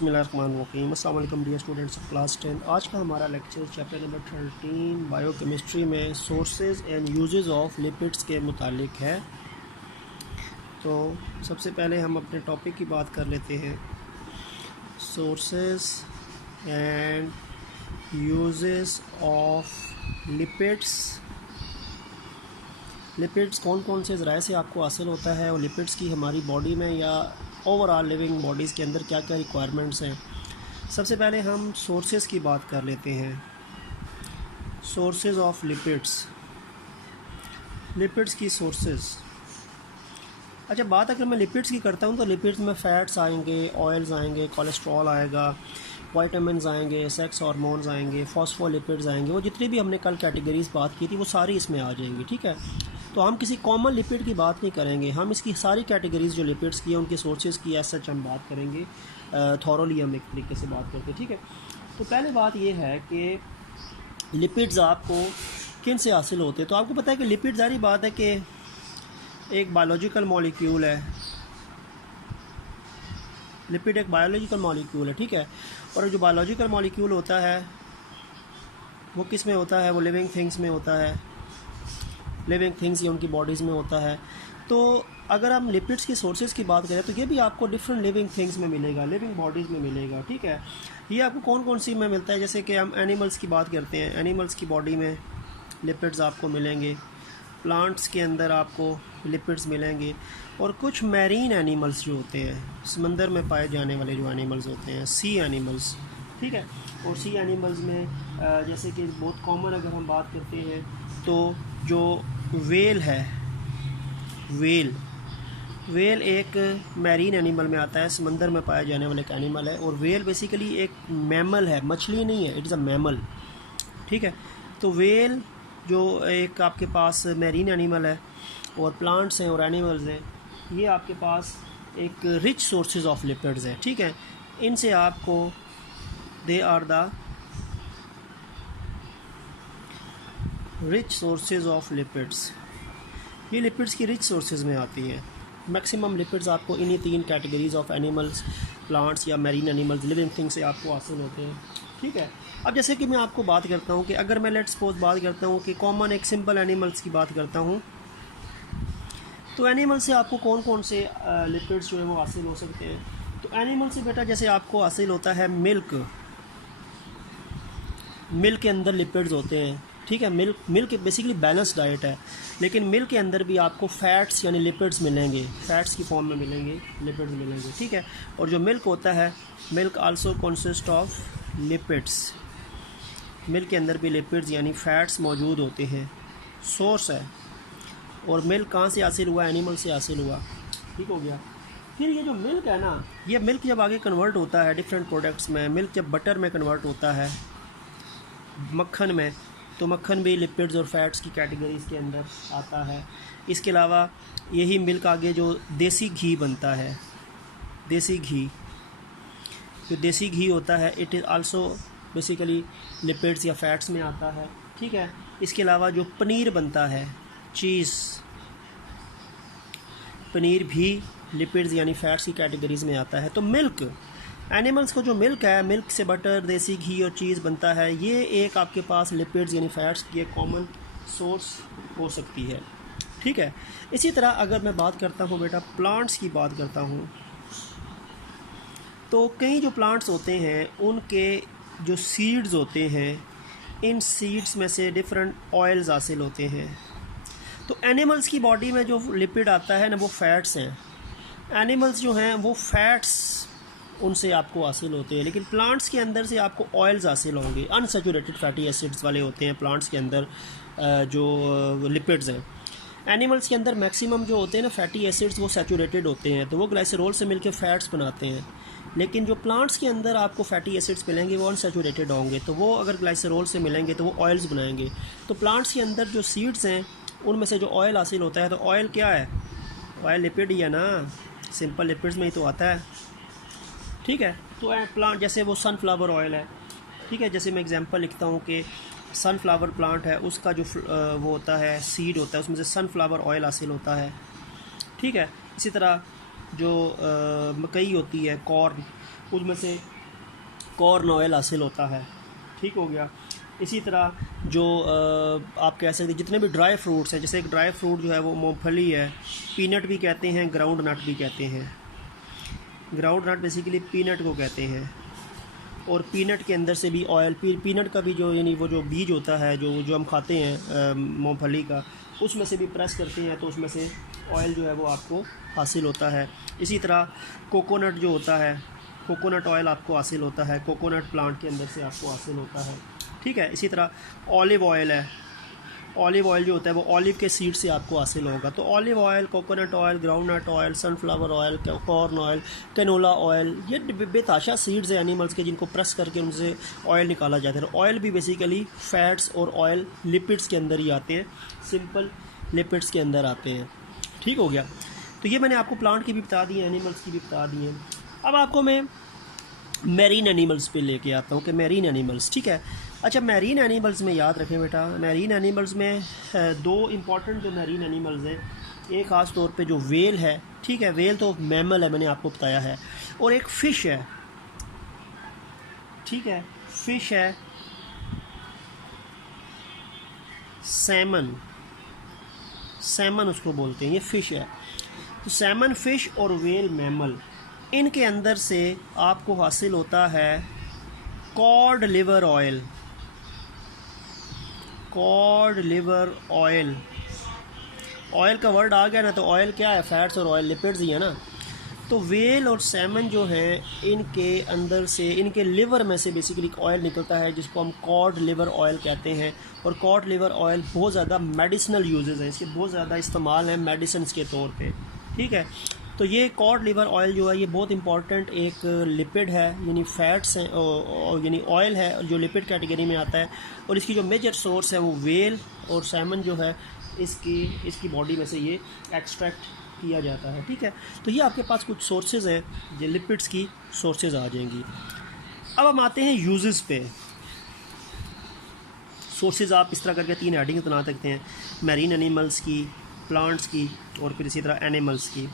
बिस्मिल्लाहिर्रहमानिर्रहीम। अस्सलाम वालेकुम डियर स्टूडेंट्स ऑफ क्लास 10। आज का हमारा लेक्चर चैप्टर नंबर 13 बायोकेमिस्ट्री में sources and uses of lipids के मुतालिक है। तो सबसे पहले हम अपने टॉपिक की बात कर लेते हैं, sources and uses of lipids. Lipids कौन कौन से ज़राए से आपको हासिल होता है और लिपिड्स की हमारी बॉडी में या ओवरऑल लिविंग बॉडीज़ के अंदर क्या क्या रिक्वायरमेंट्स हैं। सबसे पहले हम सोर्सेज की बात कर लेते हैं, सोर्सेज ऑफ लिपिड्स। लिपिड्स की सोर्सेज। अच्छा, बात अगर मैं लिपिड्स की करता हूँ तो लिपिड्स में फ़ैट्स आएंगे, ऑयल्स आएंगे, कोलेस्ट्रॉल आएगा, वाइटामिन्स आएंगे, सेक्स हार्मोन्स आएंगे, फॉस्फोलिपिड्स आएंगे। वो जितनी भी हमने कल कैटेगरीज बात की थी वो सारी इसमें आ जाएंगी। ठीक है, तो हम किसी कॉमन लिपिड की बात नहीं करेंगे, हम इसकी सारी कैटेगरीज जो लिपिड्स की है उनके सोर्सेज की एज सच हम बात करेंगे। थॉरोली हम एक तरीके से बात करते हैं। ठीक है, तो पहले बात ये है कि लिपिड्स आपको किन से हासिल होते हैं। तो आपको पता है कि लिपिड सारी बात है कि एक बायोलॉजिकल मॉलिक्यूल है। लिपिड एक बायोलॉजिकल मॉलिक्यूल है। ठीक है, और जो बायोलॉजिकल मॉलिक्यूल होता है वो किस में होता है? वो लिविंग थिंग्स में होता है। लिविंग थिंग्स या उनकी बॉडीज़ में होता है। तो अगर हम लिपिड्स की सोर्सेज की बात करें तो ये भी आपको डिफरेंट लिविंग थिंग्स में मिलेगा, लिविंग बॉडीज़ में मिलेगा। ठीक है, ये आपको कौन कौन सी में मिलता है? जैसे कि हम एनिमल्स की बात करते हैं, एनिमल्स की बॉडी में लिपिड्स आपको मिलेंगे, प्लांट्स के अंदर आपको लिपिड्स मिलेंगे, और कुछ मैरीन एनिमल्स जो होते हैं, समंदर में पाए जाने वाले जो एनिमल्स होते हैं, सी एनिमल्स। ठीक है, और सी एनिमल्स में जैसे कि बहुत कॉमन अगर हम बात करते हैं तो जो वेल है, वेल एक मैरीन एनिमल में आता है, समंदर में पाया जाने वाला एक एनिमल है। और वेल बेसिकली एक मैमल है, मछली नहीं है, इट इज़ अ मैमल। ठीक है, तो वेल जो एक आपके पास मैरीन एनिमल है और प्लांट्स हैं और एनिमल्स हैं, ये आपके पास एक रिच सोर्सेज ऑफ लिपिड्स हैं। ठीक है, इनसे आपको they are the rich sources of lipids. ये लिपिड्स की रिच सोर्सेज में आती हैं। मैक्सिमम लिपिड्स आपको इन्हीं तीन कैटेगरीज ऑफ एनिमल्स, प्लांट्स या मैरीन एनिमल्स, लिविंग थिंग्स से आपको हासिल होते हैं। ठीक है, अब जैसे कि मैं आपको बात करता हूँ कि अगर मैं लेट्स सपोज बात करता हूँ कि कॉमन एक सिंपल एनिमल्स की बात करता हूँ, तो एनिमल से आपको कौन कौन से लिपिड्स जो है वो हासिल हो सकते हैं। तो एनिमल से बेटा जैसे आपको हासिल होता है मिल्क के अंदर लिपिड्स होते हैं। ठीक है, मिल्क बेसिकली बैलेंस डाइट है, लेकिन मिल्क के अंदर भी आपको फ़ैट्स यानी लिपिड्स मिलेंगे, फ़ैट्स की फॉर्म में मिलेंगे, लिपिड्स मिलेंगे। ठीक है, और जो मिल्क होता है, milk also consist of lipids. Milk के अंदर भी लिपिड्स यानी फ़ैट्स मौजूद होते हैं, सोर्स है। और मिल्क कहाँ से हासिल हुआ? एनिमल से हासिल हुआ। ठीक हो गया। फिर ये जो मिल्क है ना, ये मिल्क जब आगे कन्वर्ट होता है डिफरेंट प्रोडक्ट्स में, मिल्क जब बटर में कन्वर्ट होता है, मक्खन में, तो मक्खन भी लिपिड्स और फैट्स की कैटेगरीज के अंदर आता है। इसके अलावा यही मिल्क आगे जो देसी घी बनता है, देसी घी, जो देसी घी होता है, it is also basically lipids या फैट्स में आता है। ठीक है, इसके अलावा जो पनीर बनता है, चीज़, पनीर भी लिपिड्स यानी फैट्स की कैटेगरीज में आता है। तो मिल्क, एनिमल्स को जो मिल्क है, मिल्क से बटर, देसी घी और चीज़ बनता है, ये एक आपके पास लिपिड्स यानी फैट्स की एक कॉमन सोर्स हो सकती है। ठीक है, इसी तरह अगर मैं बात करता हूँ बेटा प्लांट्स की बात करता हूँ, तो कई जो प्लांट्स होते हैं उनके जो सीड्स होते हैं, इन सीड्स में से डिफरेंट ऑयल्स हासिल होते हैं। तो एनिमल्स की बॉडी में जो लिपिड आता है ना, वो फैट्स हैं। एनिमल्स जो हैं वो फैट्स उनसे आपको हासिल होते हैं, लेकिन प्लांट्स के अंदर से आपको ऑयल्स हासिल होंगे, अनसैचुरेटेड फैटी एसिड्स वाले होते हैं प्लांट्स के अंदर जो लिपिड्स हैं। एनिमल्स के अंदर मैक्सिमम जो होते हैं ना फैटी एसिड्स, वो सैचुरेटेड होते हैं, तो वो ग्लाइसरोल से मिलकर फैट्स बनाते हैं। लेकिन जो प्लांट्स के अंदर आपको फैटी एसिड्स मिलेंगे वो अनसैचुरेटेड होंगे, तो वो अगर ग्लाइसरोल से मिलेंगे तो वो ऑयल्स बनाएंगे। तो प्लांट्स के अंदर जो सीड्स हैं उनमें से जो ऑयल हासिल होता है, तो ऑयल क्या है? ऑयल लिपिड ही है ना, सिंपल लिपिड्स में ही तो आता है। ठीक है, तो प्लांट जैसे वो सनफ्लावर ऑयल है। ठीक है, जैसे मैं एग्जांपल लिखता हूँ कि सनफ्लावर प्लांट है, उसका जो वो होता है सीड होता है, उसमें से सनफ्लावर ऑयल हासिल होता है। ठीक है, इसी तरह जो मकई होती है, कॉर्न, उसमें से कॉर्न ऑयल हासिल होता है, ठीक हो गया। इसी तरह जो आप कह सकते हैं जितने भी ड्राई फ्रूट्स हैं, जैसे एक ड्राई फ्रूट जो है वो मूंगफली है, पीनट भी कहते हैं, ग्राउंड नट भी कहते हैं। ग्राउंड नट बेसिकली पीनट को कहते हैं, और पीनट के अंदर से भी ऑयल, पीनट का भी जो यानी वो जो बीज होता है जो हम खाते हैं मूंगफली का, उसमें से भी प्रेस करते हैं तो उसमें से ऑयल जो है वो आपको हासिल होता है। इसी तरह कोकोनट जो होता है, कोकोनट ऑयल आपको हासिल होता है, कोकोनट प्लांट के अंदर से आपको हासिल होता है, ठीक है। इसी तरह ऑलिव ऑयल है, ऑलिव ऑयल जो होता है वो ऑलिव के सीड से आपको हासिल होगा। तो olive oil, coconut oil, groundnut oil, sunflower oil, corn oil, canola oil, ये बेताशा सीड्स हैं एनिमल्स के जिनको प्रेस करके उनसे ऑयल निकाला जाता है। ऑयल भी बेसिकली फैट्स और ऑयल लिपिड्स के अंदर ही आते हैं, सिंपल लिपिड्स के अंदर आते हैं, ठीक हो गया। तो ये मैंने आपको प्लांट की भी बता दी है, एनिमल्स की भी बता दी है। अब आपको मैं मैरीन एनिमल्स पे लेके आता हूँ कि मैरीन एनिमल्स, ठीक है। अच्छा, मैरीन एनिमल्स में याद रखें बेटा, मैरीन एनिमल्स में दो इम्पॉर्टेंट जो मैरीन एनिमल्स हैं, एक ख़ास तौर पे जो वेल है, ठीक है, वेल तो मैमल है, मैंने आपको बताया है, और एक फ़िश है, ठीक है, फ़िश है सैमन, सैमन उसको बोलते हैं, ये फ़िश है। तो सैमन फ़िश और वेल मैमल, इनके अंदर से आपको हासिल होता है cod liver oil, cod liver oil. Oil का वर्ड आ गया ना, तो ऑयल क्या है, फैट्स और ऑयल लिपिड्स ही है ना। तो वेल और सैमन जो हैं, इनके अंदर से, इनके लिवर में से बेसिकली ऑयल निकलता है जिसको हम कॉड लिवर ऑयल कहते हैं। और कॉड लिवर ऑयल बहुत ज़्यादा मेडिसिनल यूजेस हैं, इसके बहुत ज़्यादा इस्तेमाल हैं मेडिसिन के तौर पे, ठीक है। तो ये कॉड लिवर ऑयल जो है ये बहुत इंपॉर्टेंट एक लिपिड है, यानी फैट्स हैं, यानी ऑयल है जो लिपिड कैटेगरी में आता है। और इसकी जो मेजर सोर्स है वो वेल और सैमन जो है, इसकी बॉडी में से ये एक्सट्रैक्ट किया जाता है, ठीक है। तो ये आपके पास कुछ सोर्सेज हैं, जो लिपिड्स की सोर्सेज आ जाएंगी। अब हम आते हैं यूजेस पे। सोर्सेज आप इस तरह करके 3 हेडिंग बना सकते हैं, मैरीन एनिमल्स की, प्लांट्स की, और फिर इसी तरह एनिमल्स की।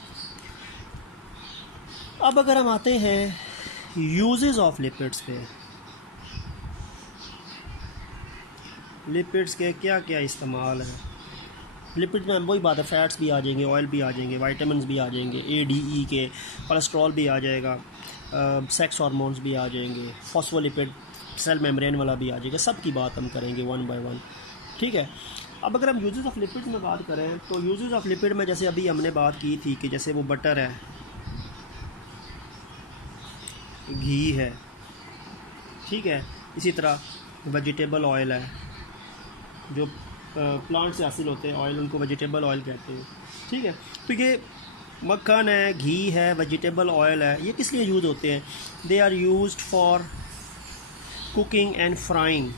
अब अगर हम आते हैं यूजेस ऑफ लिपिड्स पे, लिपिड्स के क्या क्या इस्तेमाल है। लिपिड में वही बात है, फैट्स भी आ जाएंगे, ऑयल भी आ जाएंगे, वाइटामिन भी आ जाएंगे, ADE के, कोलेस्ट्रॉल भी आ जाएगा, सेक्स हार्मोन्स भी आ जाएंगे, फॉस्फोलिपिड, सेल मेम्ब्रेन वाला भी आ जाएगा। सब की बात हम करेंगे वन बाय वन, ठीक है। अब अगर हम यूजेस ऑफ लिपिड में बात करें तो यूजेस ऑफ लिपिड में जैसे अभी हमने बात की थी कि जैसे वो बटर है, घी है, ठीक है। इसी तरह वेजिटेबल ऑयल है, जो प्लांट से हासिल होते हैं ऑयल, उनको वेजिटेबल ऑयल कहते हैं, ठीक है। तो ये मक्खन है, घी है, वेजिटेबल ऑयल है, ये किस लिए यूज़ होते हैं? They are used for cooking and frying.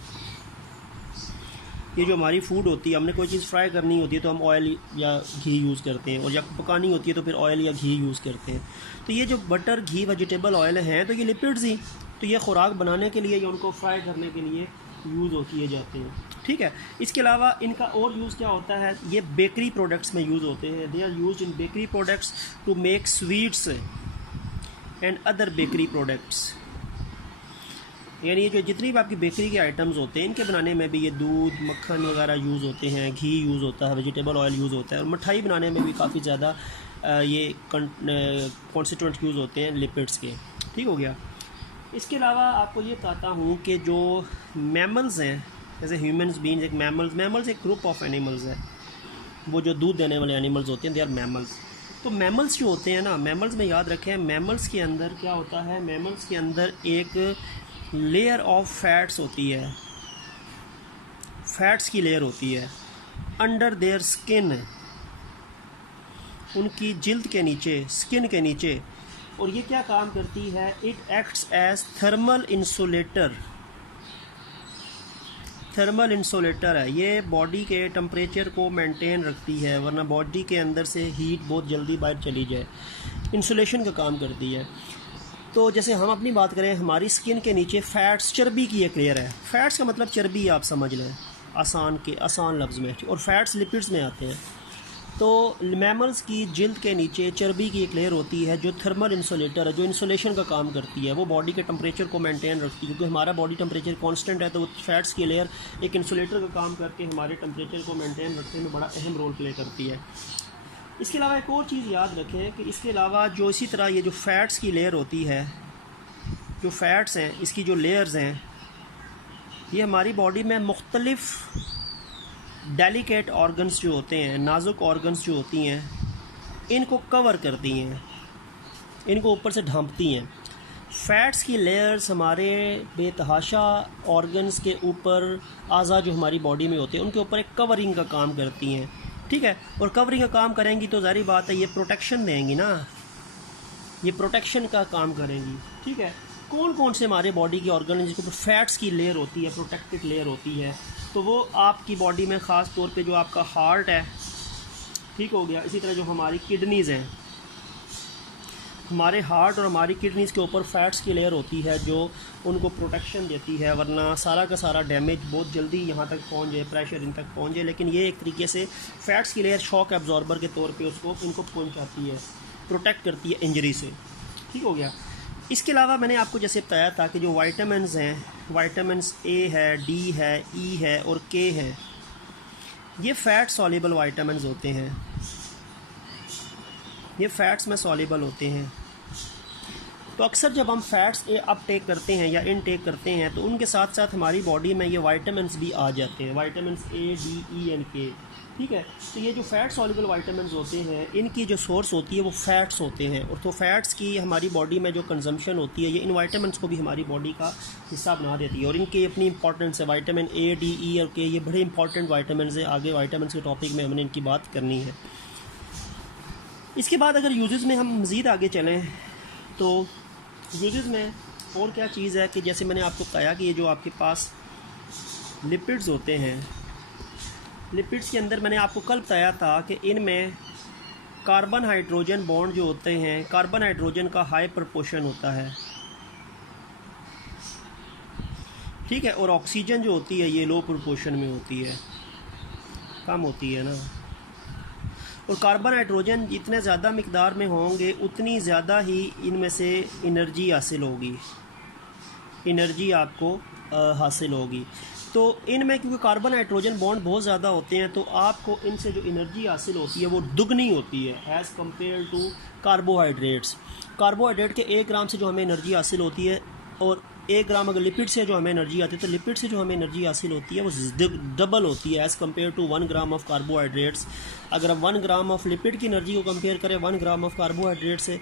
ये जो हमारी फूड होती है, हमने कोई चीज़ फ्राई करनी होती है तो हम ऑयल या घी यूज़ करते हैं, और या पकानी होती है तो फिर ऑयल या घी यूज़ करते हैं। तो ये जो बटर, घी, वेजिटेबल ऑयल हैं, तो ये लिपिड्स ही, तो ये खुराक बनाने के लिए या उनको फ्राई करने के लिए यूज़ किए जाते हैं, ठीक है। इसके अलावा इनका और यूज़ क्या होता है, ये बेकरी प्रोडक्ट्स में यूज़ होते हैं। They are used in bakery products to make sweets and other bakery products. यानी ये जो जितनी भी आपकी बेकरी के आइटम्स होते हैं, इनके बनाने में भी ये दूध, मक्खन वगैरह यूज़ होते हैं, घी यूज़ होता है, वेजिटेबल ऑयल यूज़ होता है, और मिठाई बनाने में भी काफ़ी ज़्यादा ये कॉन्स्टिट्यूएंट यूज़ होते हैं लिपिड्स के, ठीक हो गया। इसके अलावा आपको ये बताता हूँ कि जो मैमल्स हैं, जैसे ह्यूमन्स बीइंग्स एक मैमल्स एक ग्रुप ऑफ एनिमल्स है, वो जो दूध देने वाले एनिमल्स होते हैं, दे आर मैमल्स। तो मैमल्स जो होते हैं ना, मैमल्स में याद रखें, मैमल्स के अंदर क्या होता है, मैमल्स के अंदर एक लेयर ऑफ फैट्स होती है, फैट्स की लेयर होती है अंडर देयर स्किन, उनकी जिल्द के नीचे, स्किन के नीचे। और ये क्या काम करती है, it acts as thermal insulator. Thermal insulator है, ये बॉडी के टेम्परेचर को मेंटेन रखती है, वरना बॉडी के अंदर से हीट बहुत जल्दी बाहर चली जाए, इंसुलेशन का काम करती है। तो जैसे हम अपनी बात करें, हमारी स्किन के नीचे फैट्स, चर्बी की एक लेयर है। फैट्स का मतलब चर्बी आप समझ लें आसान लफ्ज़ में, और फैट्स लिपिड्स में आते हैं। तो मैमल्स की जिल्द के नीचे चर्बी की एक लेयर होती है जो थर्मल इंसुलेटर है, जो इंसुलेशन का काम करती है। वो बॉडी के टेम्परेचर को मेंटेन रखती है, क्योंकि हमारा बॉडी टेम्परेचर कांस्टेंट है, तो वो फैट्स की लेयर एक इंसुलेटर का काम करके हमारे टेम्परेचर को मेंटेन रखने में बड़ा अहम रोल प्ले करती है। इसके अलावा एक और चीज़ याद रखें कि इसके अलावा जो इसी तरह ये जो फैट्स की लेयर होती है, जो फैट्स हैं, इसकी जो लेयर्स हैं, ये हमारी बॉडी में मुख्तलिफ़ डेलिकेट ऑर्गन्स जो होते हैं, नाजुक ऑर्गन्स जो होती हैं, इनको कवर करती हैं, इनको ऊपर से ढांपती हैं। फ़ैट्स की लेयर्स हमारे बेतहाशा ऑर्गन्स के ऊपर, अज़ा जो हमारी बॉडी में होते हैं, उनके ऊपर एक कवरिंग का काम करती हैं, ठीक है। और कवरिंग का काम करेंगी तो ज़ाहिर बात है ये प्रोटेक्शन देंगी ना, ये प्रोटेक्शन का काम करेंगी, ठीक है। कौन कौन से हमारे बॉडी के ऑर्गन जिसके ऊपर फैट्स की लेयर होती है, प्रोटेक्टेड लेयर होती है, तो वो आपकी बॉडी में ख़ास तौर पे जो आपका हार्ट है, ठीक हो गया। इसी तरह जो हमारी किडनीज़ हैं, हमारे हार्ट और हमारी किडनीज़ के ऊपर फैट्स की लेयर होती है जो उनको प्रोटेक्शन देती है, वरना सारा का सारा डैमेज बहुत जल्दी यहाँ तक पहुँच जाए, प्रेशर इन तक पहुँच जाए। लेकिन ये एक तरीके से फैट्स की लेयर शॉक एब्जॉर्बर के तौर पे उसको इनको पहुँचाती है, प्रोटेक्ट करती है इंजरी से, ठीक हो गया। इसके अलावा मैंने आपको जैसे बताया था कि जो वाइटामिन्स हैं, वाइटामिन्स ए है, डी है, ई है और के है, ये फ़ैट सॉल्युबल वाइटामिन्स होते हैं, ये फ़ैट्स में सॉल्युबल होते हैं। तो अक्सर जब हम फ़ैट्स अपटेक करते हैं या इनटेक करते हैं तो उनके साथ साथ हमारी बॉडी में ये वाइटामिन्स भी आ जाते हैं, vitamins A, D, E and के, ठीक है। तो ये जो फ़ैट सॉल्युबल वाइटामिन्स होते हैं, इनकी जो सोर्स होती है वो फ़ैट्स होते हैं। और तो फ़ैट्स की हमारी बॉडी में जो कंजम्पशन होती है, ये इन वाइटामिन्स को भी हमारी बॉडी का हिस्सा बना देती है। और इनकी अपनी इंपॉर्टेंस है, वाइटामिन ए, डी, ई और के, ये बड़े इंपॉर्टेंट वाइटामिन्स हैं। आगे वाइटामिन्स के टॉपिक में हमने इनकी बात करनी है। इसके बाद अगर यूजेस में हम मज़ीद आगे चलें तो यूजेस में और क्या चीज़ है कि जैसे मैंने आपको बताया कि ये जो आपके पास लिपिड्स होते हैं, लिपिड्स के अंदर मैंने आपको कल बताया था कि इनमें कार्बन हाइड्रोजन बॉन्ड जो होते हैं, कार्बन हाइड्रोजन का हाई प्रपोर्शन होता है, ठीक है। और ऑक्सीजन जो होती है ये लो प्रपोर्शन में होती है, कम होती है ना। और कार्बन हाइड्रोजन जितने ज़्यादा मिकदार में होंगे उतनी ज़्यादा ही इनमें से एनर्जी हासिल होगी, एनर्जी आपको हासिल होगी। तो इनमें क्योंकि कार्बन हाइड्रोजन बॉन्ड बहुत ज़्यादा होते हैं तो आपको इनसे जो एनर्जी हासिल होती है वो दुगनी होती है as compare to carbohydrates. Carbohydrate के 1 ग्राम से जो हमें एनर्जी हासिल होती है और 1 ग्राम अगर लिपिड से जो हमें एनर्जी आती है तो लिपिड से जो हमें एनर्जी हासिल होती है वो डबल होती है as compare to 1 gram of carbohydrates. अगर हम 1 ग्राम ऑफ लिपिड की एनर्जी को कंपेयर करें 1 ग्राम ऑफ कार्बोहाइड्रेट से,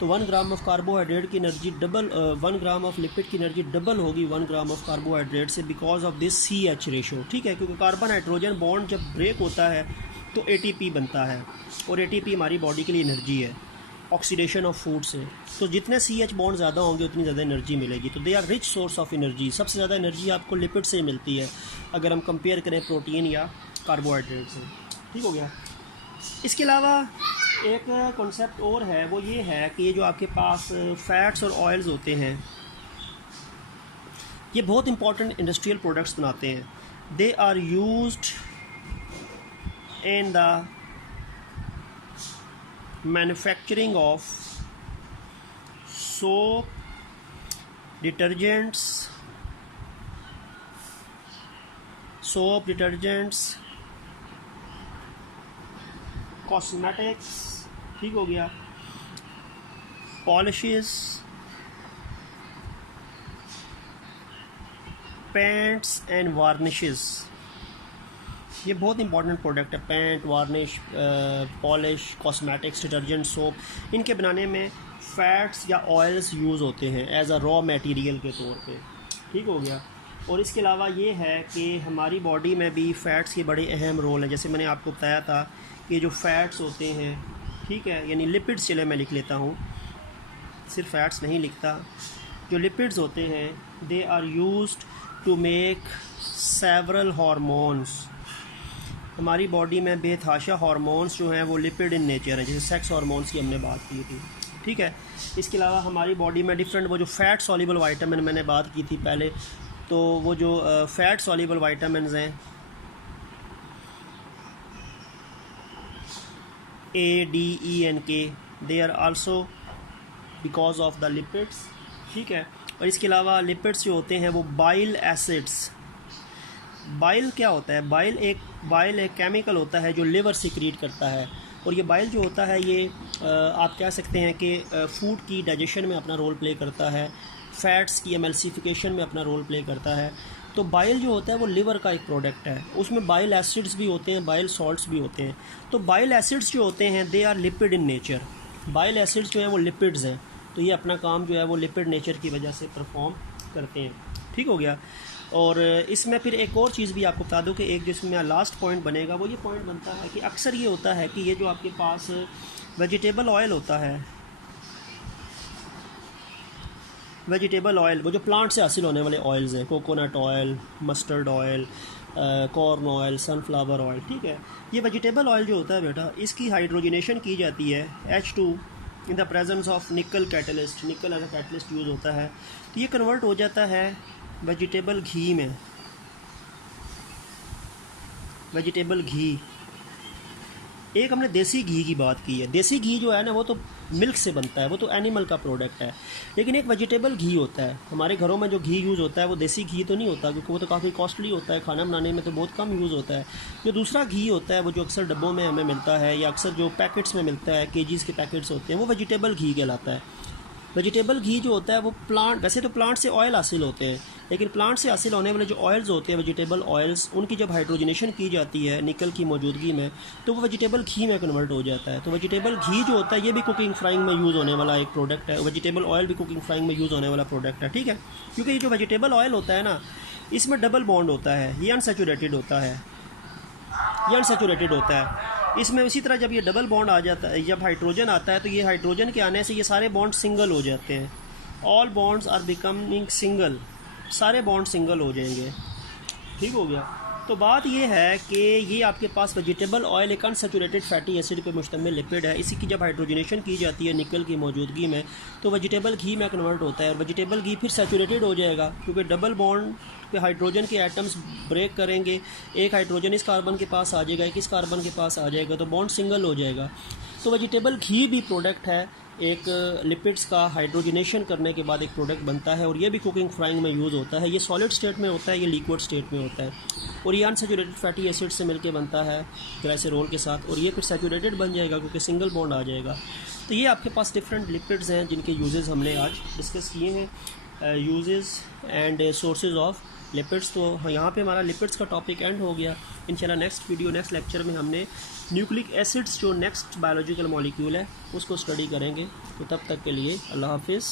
तो 1 ग्राम ऑफ कार्बोहाइड्रेट की energy double, 1 gram of lipid की एनर्जी डबल होगी 1 ग्राम ऑफ कार्बोहाइड्रेट से, because of this CH ratio, ठीक है। क्योंकि कार्बन हाइड्रोजन बॉन्ड जब ब्रेक होता है तो ATP बनता है और ATP हमारी बॉडी के लिए एनर्जी है, ऑक्सीडेशन ऑफ फूड से। तो जितने CH बॉन्ड ज़्यादा होंगे उतनी ज़्यादा एनर्जी मिलेगी। तो they are rich source of energy. सबसे ज़्यादा एनर्जी आपको लिपिड से मिलती है अगर हम कंपेयर करें प्रोटीन या कार्बोहाइड्रेट से, ठीक हो गया। इसके अलावा एक कॉन्सेप्ट और है, वो ये है कि ये जो आपके पास फैट्स और ऑयल्स होते हैं ये बहुत इंपॉर्टेंट इंडस्ट्रियल प्रोडक्ट्स बनाते हैं। They are used in the manufacturing of soap, detergents, cosmetics, ठीक हो गया, पॉलिशेस, पेंट्स एंड वार्निशेस। ये बहुत इंपॉर्टेंट प्रोडक्ट है, paint, varnish, polish, cosmetics, detergent, soap. इनके बनाने में फ़ैट्स या ऑयल्स यूज़ होते हैं एज अ रॉ मटेरियल के तौर पे, ठीक हो गया। और इसके अलावा ये है कि हमारी बॉडी में भी फ़ैट्स के बड़े अहम रोल हैं। जैसे मैंने आपको बताया था कि जो फ़ैट्स होते हैं, ठीक है, यानी लिपिड्स, चले मैं लिख लेता हूँ, सिर्फ फ़ैट्स नहीं लिखता, जो लिपिड्स होते हैं they are used to make several hormones. हमारी बॉडी में बेतहाशा हार्मोन्स जो हैं वो लिपिड इन नेचर हैं, जैसे सेक्स हार्मोन्स की हमने बात की थी, ठीक है। इसके अलावा हमारी बॉडी में डिफरेंट वो जो फ़ैट सॉल्युबल वाइटामिन मैंने बात की थी पहले, तो वो जो फ़ैट सॉल्युबल वाइटामिन हैं ADENK, they are also because of the lipids, ठीक है। और इसके अलावा लिपिड्स जो होते हैं वो बाइल एसिड्स, बाइल क्या होता है, बाइल एक केमिकल होता है जो लिवर सिक्रीट करता है, और ये बाइल जो होता है ये आप कह सकते हैं कि फूड की डाइजेशन में अपना रोल प्ले करता है, फैट्स की एमल्सिफिकेशन में अपना रोल प्ले करता है। तो बाइल जो होता है वो लिवर का एक प्रोडक्ट है, उसमें बाइल एसिड्स भी होते हैं, बाइल सॉल्ट्स भी होते हैं। तो बाइल एसिड्स जो होते हैं they are lipid in nature, bile acids जो हैं वो लिपिड्स हैं, तो ये अपना काम जो है वो लिपिड नेचर की वजह से परफॉर्म करते हैं, ठीक हो गया। और इसमें फिर एक और चीज़ भी आपको बता दूं कि एक जिसमें लास्ट पॉइंट बनेगा वो ये पॉइंट बनता है कि अक्सर ये होता है कि ये जो आपके पास वेजिटेबल ऑयल होता है, वेजिटेबल ऑयल वो जो प्लांट से हासिल होने वाले ऑयल्स हैं, coconut oil, mustard oil, corn oil, sunflower oil, ठीक है। ये वेजिटेबल ऑयल जो होता है बेटा, इसकी हाइड्रोजनेशन की जाती है H2 in the presence of निकल कैटलिस्ट, निकल एज अ कैटलिस्ट यूज़ होता है, तो ये कन्वर्ट हो जाता है वेजिटेबल घी में, वेजिटेबल घी। एक हमने देसी घी की बात की है, देसी घी जो है ना वो तो मिल्क से बनता है, वो तो एनिमल का प्रोडक्ट है, लेकिन एक वेजिटेबल घी होता है। हमारे घरों में जो घी यूज़ होता है वो देसी घी तो नहीं होता, क्योंकि वो तो काफ़ी कॉस्टली होता है, खाना बनाने में तो बहुत कम यूज़ होता है। जो दूसरा घी होता है वो जो अक्सर डब्बों में हमें मिलता है या अक्सर जो पैकेट्स में मिलता है, केजीज़ के पैकेट्स होते हैं, वो वेजिटेबल घी कहलाता है। वेजिटेबल घी जो होता है वो प्लांट, वैसे तो प्लांट से ऑयल हासिल होते हैं, लेकिन प्लांट से हासिल होने वाले जो ऑयल्स होते हैं वेजिटेबल ऑयल्स, उनकी जब हाइड्रोजनेशन की जाती है निकल की मौजूदगी में, तो वो वेजिटेबल घी में कन्वर्ट हो जाता है। तो वेजिटेबल घी जो होता है ये भी कुकिंग फ्राइंग में यूज़ होने वाला एक प्रोडक्ट है, वेजिटेबल ऑयल भी कुकिंग फ्राइंग में यूज़ होने वाला प्रोडक्ट है, ठीक है। क्योंकि ये जो वेजिटेबल ऑयल होता है ना, इसमें डबल बॉन्ड होता है, ये अनसैचुरेटेड होता है, ये अनसैचुरेटेड होता है। इसमें इसी तरह जब ये डबल बॉन्ड आ जाता है, जब हाइड्रोजन आता है, तो ये हाइड्रोजन के आने से ये सारे बॉन्ड सिंगल हो जाते हैं, all bonds are becoming single, सारे बॉन्ड सिंगल हो जाएंगे, ठीक हो गया। तो बात ये है कि ये आपके पास वेजिटेबल ऑयल एक अनसैचुरेटेड फैटी एसिड पे मुश्तमिल लिपिड है, इसी की जब हाइड्रोजनेशन की जाती है निकल की मौजूदगी में, तो वेजिटेबल घी में कन्वर्ट होता है, और वेजिटेबल घी फिर सैचुरेटेड हो जाएगा, क्योंकि डबल बॉन्ड पे हाइड्रोजन के एटम्स ब्रेक करेंगे, एक हाइड्रोजन इस कार्बन के पास आ जाएगा, एक इस कार्बन के पास आ जाएगा, तो बॉन्ड सिंगल हो जाएगा। तो वेजिटेबल घी भी प्रोडक्ट है, एक लिपिड्स का हाइड्रोजनेशन करने के बाद एक प्रोडक्ट बनता है, और ये भी कुकिंग फ्राइंग में यूज़ होता है। ये सॉलिड स्टेट में होता है, ये लिक्विड स्टेट में होता है, और ये अनसैचुरेटेड फैटी एसिड से मिलके बनता है ग्लिसरॉल के साथ, और ये फिर सैचुरेटेड बन जाएगा क्योंकि सिंगल बॉन्ड आ जाएगा। तो ये आपके पास डिफरेंट लिपिड्स हैं जिनके यूजेस हमने आज डिस्कस किए हैं, uses and sources of lipids. तो यहाँ पे हमारा लिपिड्स का टॉपिक एंड हो गया। इंशाल्लाह नेक्स्ट वीडियो, नेक्स्ट लेक्चर में हमने न्यूक्लिक एसिड्स जो नेक्स्ट बायोलॉजिकल मॉलिक्यूल है उसको स्टडी करेंगे। तो तब तक के लिए अल्लाह हाफिज़।